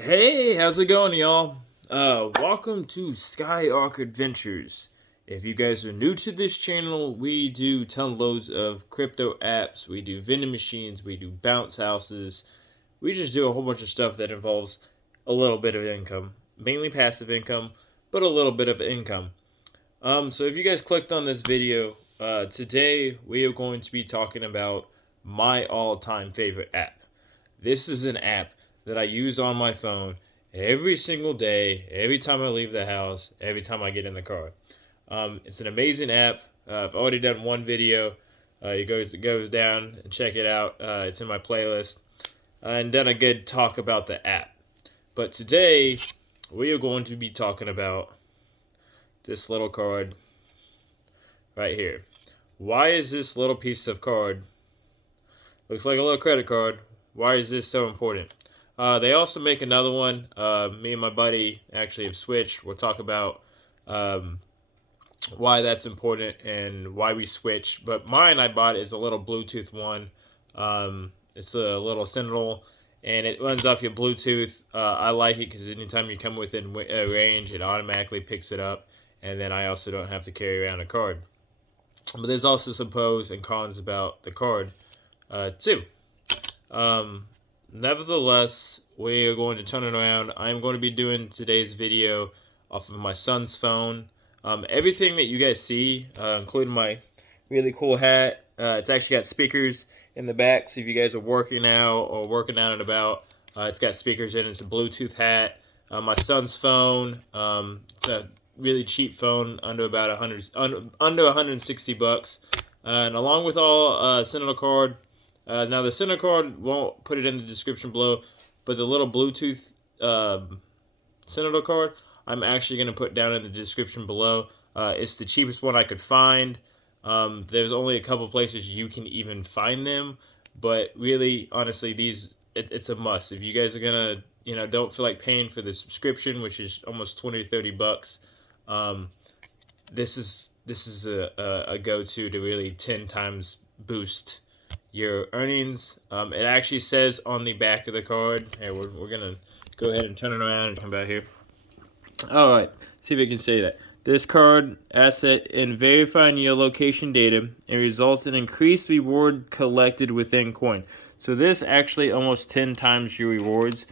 Hey, how's it going, y'all? Welcome to Sky Arc Adventures. If you guys are new to this channel, we do ton loads of crypto apps. We do vending machines. We do bounce houses. We just do a whole bunch of stuff that involves a little bit of income, mainly passive income, but a little bit of income. So if you guys clicked on this video, today we are going to be talking about my all-time favorite app. This is an app that I use on my phone every single day, every time I leave the house, every time I get in the car. It's an amazing app. I've already done one video. It goes down and check it out. It's in my playlist. And done a good talk about the app. But today, we are going to be talking about this little card right here. Why is this little piece of card, looks like a little credit card, why is this so important? They also make another one. Me and my buddy actually have switched. We'll talk about why that's important and why we switch. But mine I bought is a little Bluetooth one. It's a little Sentinel, and it runs off your Bluetooth. I like it because anytime you come within range, it automatically picks it up, and then I also don't have to carry around a card. But there's also some pros and cons about the card, too. Nevertheless, we are going to turn it around. I'm going to be doing today's video off of my son's phone. Everything that you guys see, including my really cool hat, it's actually got speakers in the back. So if you guys are working out or working out and about, it's got speakers in it. It's a Bluetooth hat. My son's phone, it's a really cheap phone, under about under 160 bucks. And along with all Sentinel card. Now the Sentinel card, won't put it in the description below, but the little Bluetooth Sentinel card, I'm actually going to put down in the description below. It's the cheapest one I could find. There's only a couple places you can even find them, but really, honestly, it's a must. If you guys are gonna, don't feel like paying for the subscription, which is almost 20 to 30 bucks, this is a go-to to really 10 times boost your earnings. It actually says on the back of the card. Hey, we're gonna go ahead and turn it around and come back here. All right, see if we can say that. This card asset in verifying your location data and results in increased reward collected within coin. So this actually almost 10 times your rewards.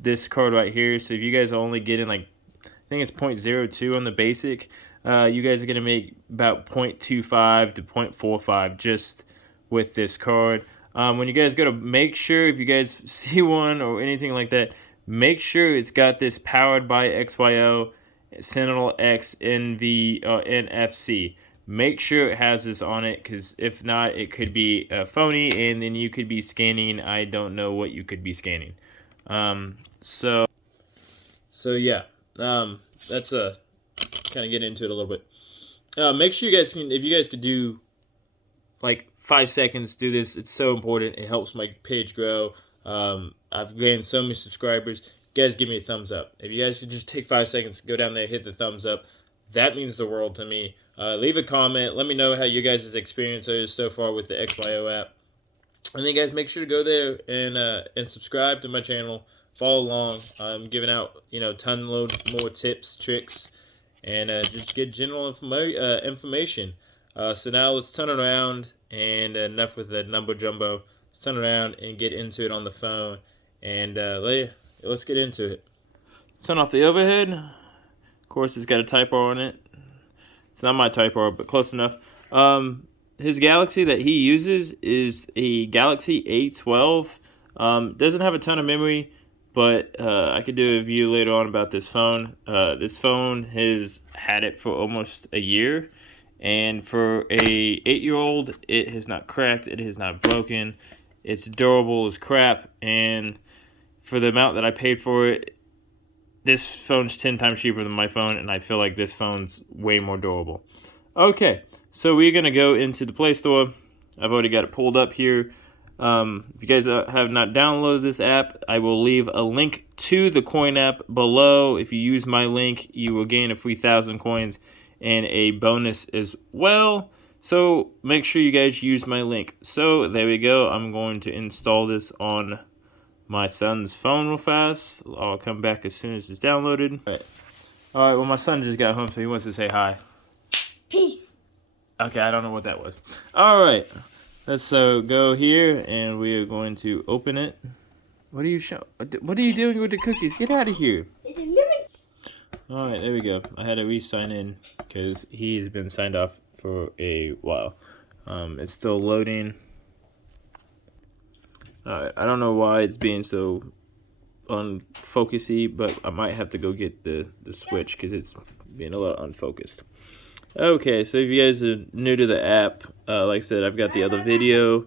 This card right here. So if you guys are only getting like, I think it's 0.02 on the basic, you guys are gonna make about 0.25 to 0.45 just with this card. When you guys go to, make sure if you guys see one or anything like that, make sure it's got this powered by XYO Sentinel X NFC. Make sure it has this on it, because if not, it could be phony, and then you could be scanning. I don't know what you could be scanning. So yeah, that's a kind of get into it a little bit. Make sure you guys can, if you guys could do like 5 seconds, do this. It's so important. It helps my page grow. I've gained so many subscribers. You guys give me a thumbs up. If you guys could just take 5 seconds, go down there, hit the thumbs up. That means the world to me. Leave a comment. Let me know how you guys' experience is so far with the XYO app. And then, guys, make sure to go there and subscribe to my channel. Follow along. I'm giving out, ton load more tips, tricks, and just get general information. So now let's turn it around, and enough with the number jumbo. Let's turn it around and get into it on the phone, and let's get into it. Turn off the overhead. Of course, it's got a type R on it. It's not my type R, but close enough. His Galaxy that he uses is a Galaxy A12. Doesn't have a ton of memory, but I could do a review later on about this phone. This phone has had it for almost a year. And for a 8-year-old, it has not cracked, it has not broken, it's durable as crap, and for the amount that I paid for it, this phone's 10 times cheaper than my phone, and I feel like this phone's way more durable. Okay, so we're going to go into the Play Store. I've already got it pulled up here. If you guys have not downloaded this app, I will leave a link to the coin app below. If you use my link, you will gain a free 1,000 coins and a bonus as well. So make sure you guys use my link. So there we go. I'm going to install this on my son's phone real fast. I'll come back as soon as it's downloaded. All right, well, my son just got home, so he wants to say hi. Peace. Okay, I don't know what that was. All right, let's go here, and we are going to open it. What are you doing with the cookies? Get out of here. All right, there we go. I had to re-sign in because he's been signed off for a while. It's still loading. All right, I don't know why it's being so unfocusy, but I might have to go get the switch because it's being a little unfocused. Okay, so if you guys are new to the app, like I said, I've got the other video.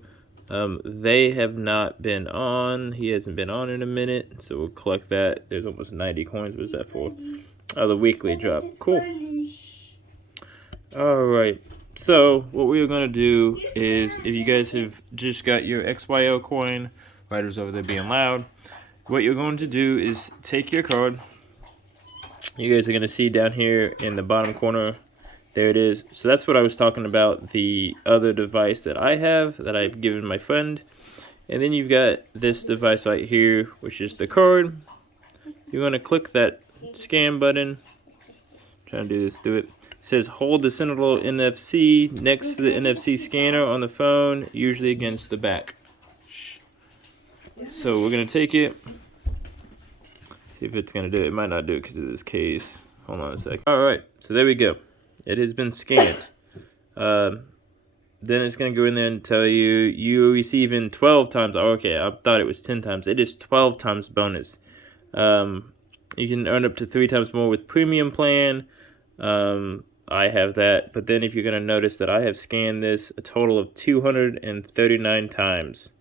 They have not been on. He hasn't been on in a minute, so we'll collect that. There's almost 90 coins. What is that for? Oh, the weekly drop. Cool. Alright, so what we're going to do is, if you guys have just got your XYO coin, writers over there being loud, what you're going to do is take your card. You guys are going to see down here in the bottom corner, there it is. So that's what I was talking about, the other device that I have, that I've given my friend. And then you've got this device right here, which is the card. You're going to click that scan button. Trying to do this, do it. It says hold the Sentinel NFC next to the NFC scanner on the phone, usually against the back. So we're going to take it. See if it's going to do it. It might not do it because of this case. Hold on a second. Alright, so there we go. It has been scanned. Then it's going to go in there and tell you, you receiving 12 times. Oh, okay, I thought it was 10 times. It is 12 times bonus. You can earn up to 3 times more with premium plan. I have that. But then if you're going to notice that I have scanned this a total of 239 times.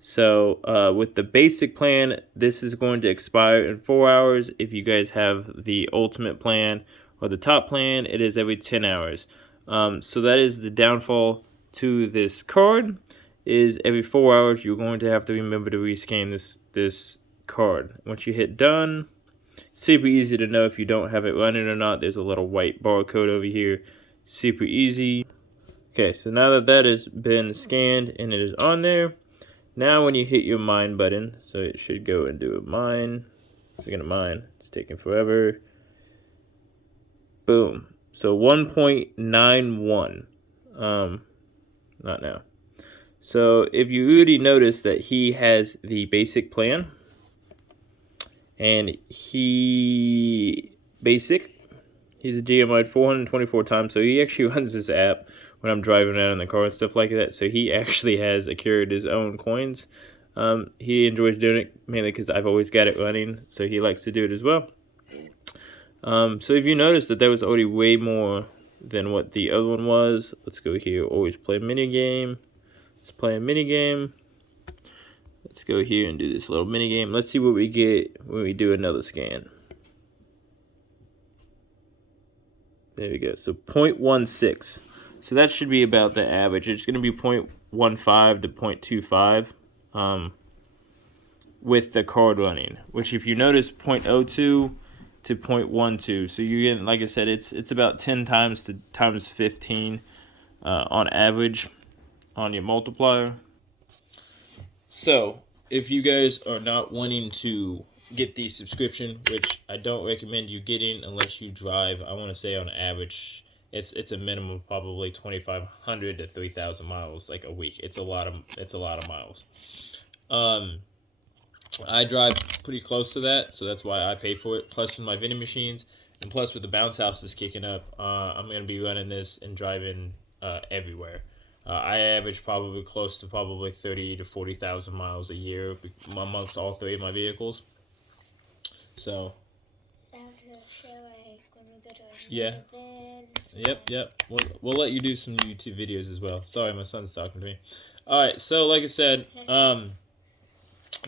So with the basic plan, this is going to expire in 4 hours. If you guys have the ultimate plan or the top plan, it is every 10 hours. So that is the downfall to this card, is every 4 hours you're going to have to remember to rescan this card. Once you hit done, super easy to know if you don't have it running or not. There's a little white barcode over here. Super easy. Okay, so now that that has been scanned and it is on there, now when you hit your mine button, so it should go and do a mine. It's gonna mine. It's taking forever. Boom. So 1.91. Not now. So if you already notice that he has the basic plan, and he's a GMI 424 times, so he actually runs this app when I'm driving around in the car and stuff like that. So he actually has accrued his own coins. He enjoys doing it mainly because I've always got it running, so he likes to do it as well. So if you notice that there was already way more than what the other one was, let's go here, always play mini game. Let's play a mini game. Let's go here and do this little mini game. Let's see what we get when we do another scan. There we go. So 0.16. So that should be about the average. It's going to be 0.15 to 0.25 with the card running. Which, if you notice, 0.02 to 0.12. So you're getting, like I said, it's about 10 times to times 15 on average on your multiplier. So if you guys are not wanting to get the subscription, which I don't recommend you getting unless you drive, I want to say on average it's a minimum of probably 2,500 to 3,000 miles like a week. It's a lot of miles. I drive pretty close to that, so that's why I pay for it. Plus with my vending machines, and plus with the bounce houses kicking up, I'm gonna be running this and driving everywhere. I average probably close to 30 to 40,000 miles a year amongst all 3 of my vehicles. So yeah, yep. We'll let you do some YouTube videos as well. Sorry, my son's talking to me. All right, so like I said,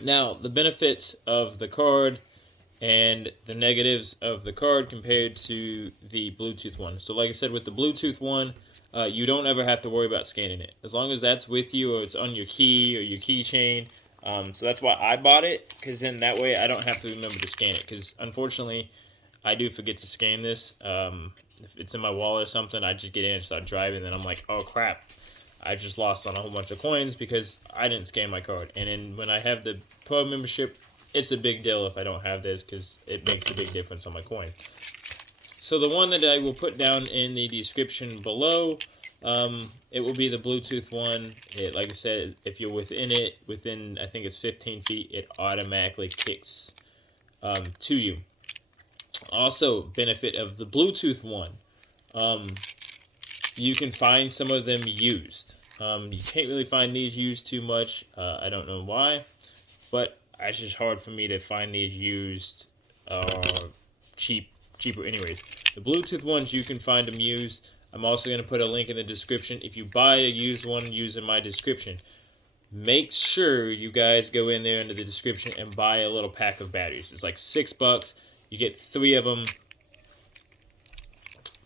now the benefits of the card and the negatives of the card compared to the Bluetooth one. So like I said, with the Bluetooth one, you don't ever have to worry about scanning it. As long as that's with you or it's on your key or your keychain. So that's why I bought it, because then that way I don't have to remember to scan it. Because unfortunately, I do forget to scan this. If it's in my wallet or something, I just get in and start driving, and then I'm like, oh crap, I just lost on a whole bunch of coins because I didn't scan my card. And then when I have the Pro membership, it's a big deal if I don't have this because it makes a big difference on my coin. So the one that I will put down in the description below, it will be the Bluetooth one. Like I said, if you're within I think it's 15 feet, it automatically kicks to you. Also, benefit of the Bluetooth one, you can find some of them used. You can't really find these used too much. I don't know why, but it's just hard for me to find these used cheaper anyways. The Bluetooth ones, you can find them used. I'm also going to put a link in the description. If you buy a used one using my description, make sure you guys go in there into the description and buy a little pack of batteries. It's like $6. You get 3 of them.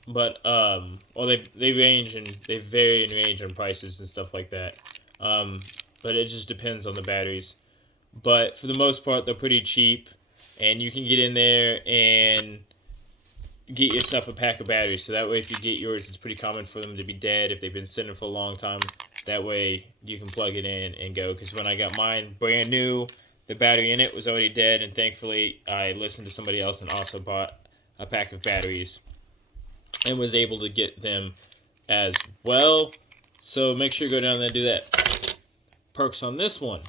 But well, they range and they vary in range on prices and stuff like that. But it just depends on the batteries. But for the most part, they're pretty cheap, and you can get in there and get yourself a pack of batteries. So that way, if you get yours, it's pretty common for them to be dead if they've been sitting for a long time. That way, you can plug it in and go. Because when I got mine brand new, the battery in it was already dead, and thankfully, I listened to somebody else and also bought a pack of batteries and was able to get them as well. So make sure you go down there and do that. Perks on this one.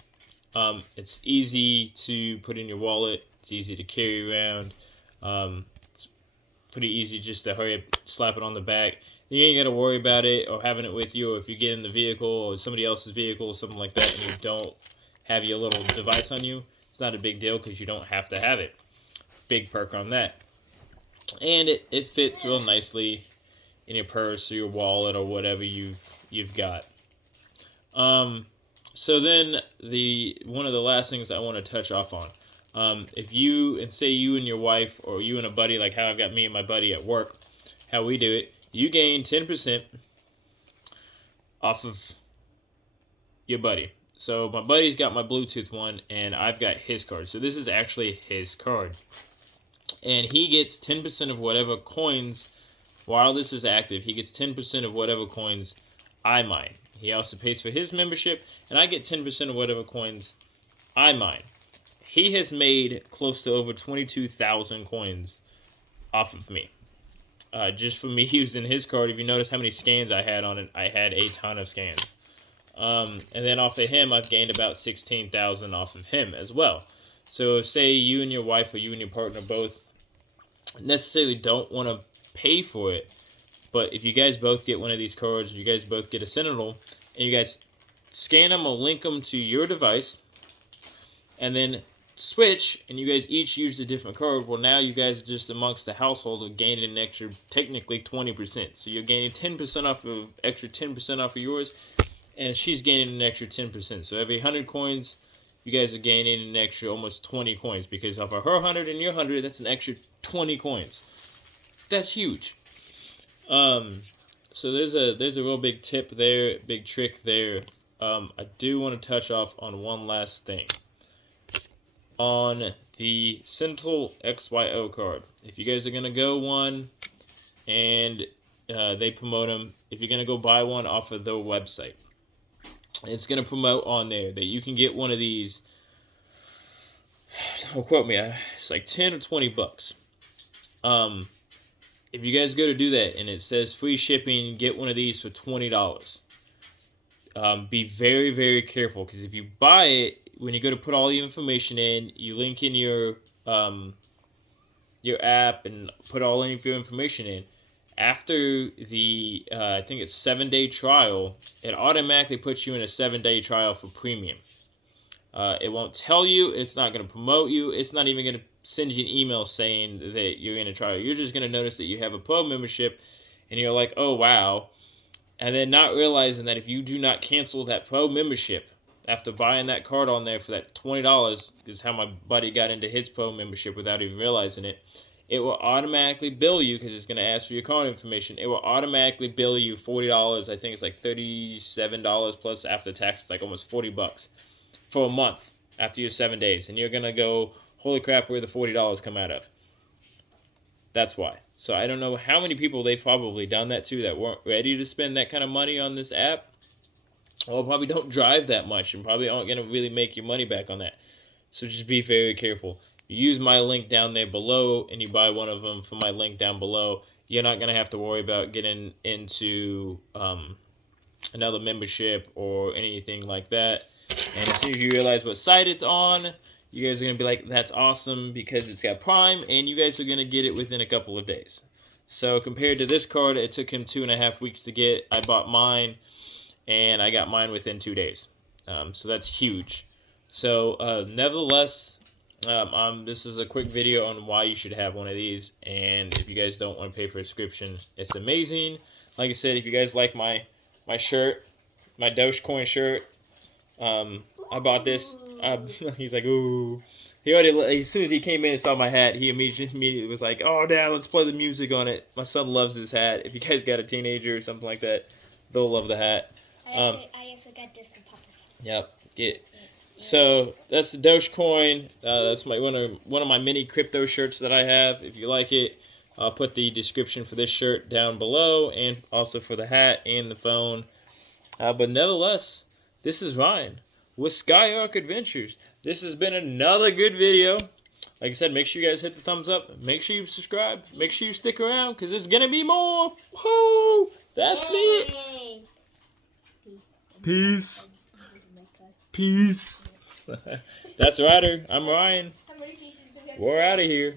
It's easy to put in your wallet. It's easy to carry around. It's pretty easy just to hurry up, slap it on the back. You ain't got to worry about it or having it with you, or if you get in the vehicle or somebody else's vehicle or something like that and you don't have your little device on you, it's not a big deal because you don't have to have it. Big perk on that. And it fits real nicely in your purse or your wallet or whatever you've got. So then one of the last things I want to touch off on, if you and your wife or you and a buddy, like how I've got me and my buddy at work, how we do it, you gain 10% off of your buddy. So my buddy's got my Bluetooth one and I've got his card. So this is actually his card. And he gets 10% of whatever coins, while this is active, he gets 10% of whatever coins I mine. He also pays for his membership, and I get 10% of whatever coins I mine. He has made close to over 22,000 coins off of me. Just for me using his card, if you notice how many scans I had on it, I had a ton of scans. And then off of him, I've gained about 16,000 off of him as well. So say you and your wife or you and your partner both necessarily don't want to pay for it, but if you guys both get one of these cards, you guys both get a Sentinel, and you guys scan them or link them to your device, and then switch, and you guys each use a different card, well, now you guys are just amongst the household are gaining an extra, technically 20%. So you're gaining 10% off of, extra 10% off of yours, and she's gaining an extra 10%. So every 100 coins, you guys are gaining an extra almost 20 coins, because off of her 100 and your 100, that's an extra 20 coins. That's huge. So there's a real big tip there, big trick there. I do want to touch off on one last thing. On the Sentinel XYO card, if you guys are going to go one and they promote them, if you're going to go buy one off of their website, it's going to promote on there that you can get one of these. Don't quote me, it's like 10 or 20 bucks. If you guys go to do that and it says free shipping, get one of these for $20. Be very, very careful, because if you buy it, when you go to put all the information in, you link in your app and put all of your information in. After the I think it's 7-day trial, it automatically puts you in a 7-day trial for premium. It won't tell you. It's not going to promote you. It's not even going to send you an email saying that you're in a trial. You're just going to notice that you have a pro membership, and you're like, oh, wow. And then not realizing that if you do not cancel that pro membership after buying that card on there for that $20, is how my buddy got into his pro membership without even realizing it, it will automatically bill you, because it's going to ask for your card information. It will automatically bill you $40. I think it's like $37 plus after tax. It's like almost $40 for a month after your 7 days. And you're going to go, holy crap, where the $40 come out of? That's why. So I don't know how many people they've probably done that to that weren't ready to spend that kind of money on this app. or probably don't drive that much and probably aren't going to really make your money back on that. So just be very careful. You use my link down there below and you buy one of them from my link down below, you're not going to have to worry about getting into another membership or anything like that. And as soon as you realize what site it's on, you guys are going to be like, that's awesome because it's got Prime, and you guys are going to get it within a couple of days. So compared to this card, it took him 2.5 weeks to get. I bought mine, and I got mine within 2 days. So that's huge. So nevertheless, this is a quick video on why you should have one of these. And if you guys don't want to pay for a subscription, it's amazing. Like I said, if you guys like my shirt, my Dogecoin shirt, I bought this. He's like, ooh. He already, as soon as he came in and saw my hat, he immediately was like, oh, Dad, let's play the music on it. My son loves his hat. If you guys got a teenager or something like that, they'll love the hat. I also got this from Papa's house. Yep. So that's the Dogecoin. That's one of my mini crypto shirts that I have. If you like it, I'll put the description for this shirt down below, and also for the hat and the phone. But nevertheless, this is Ryan with Skyark Adventures. This has been another good video. Like I said, make sure you guys hit the thumbs up. Make sure you subscribe. Make sure you stick around because there's going to be more. Woo! That's me. Peace. Peace. That's Ryder. I'm Ryan. How many pieces do we have to We're say? out of here.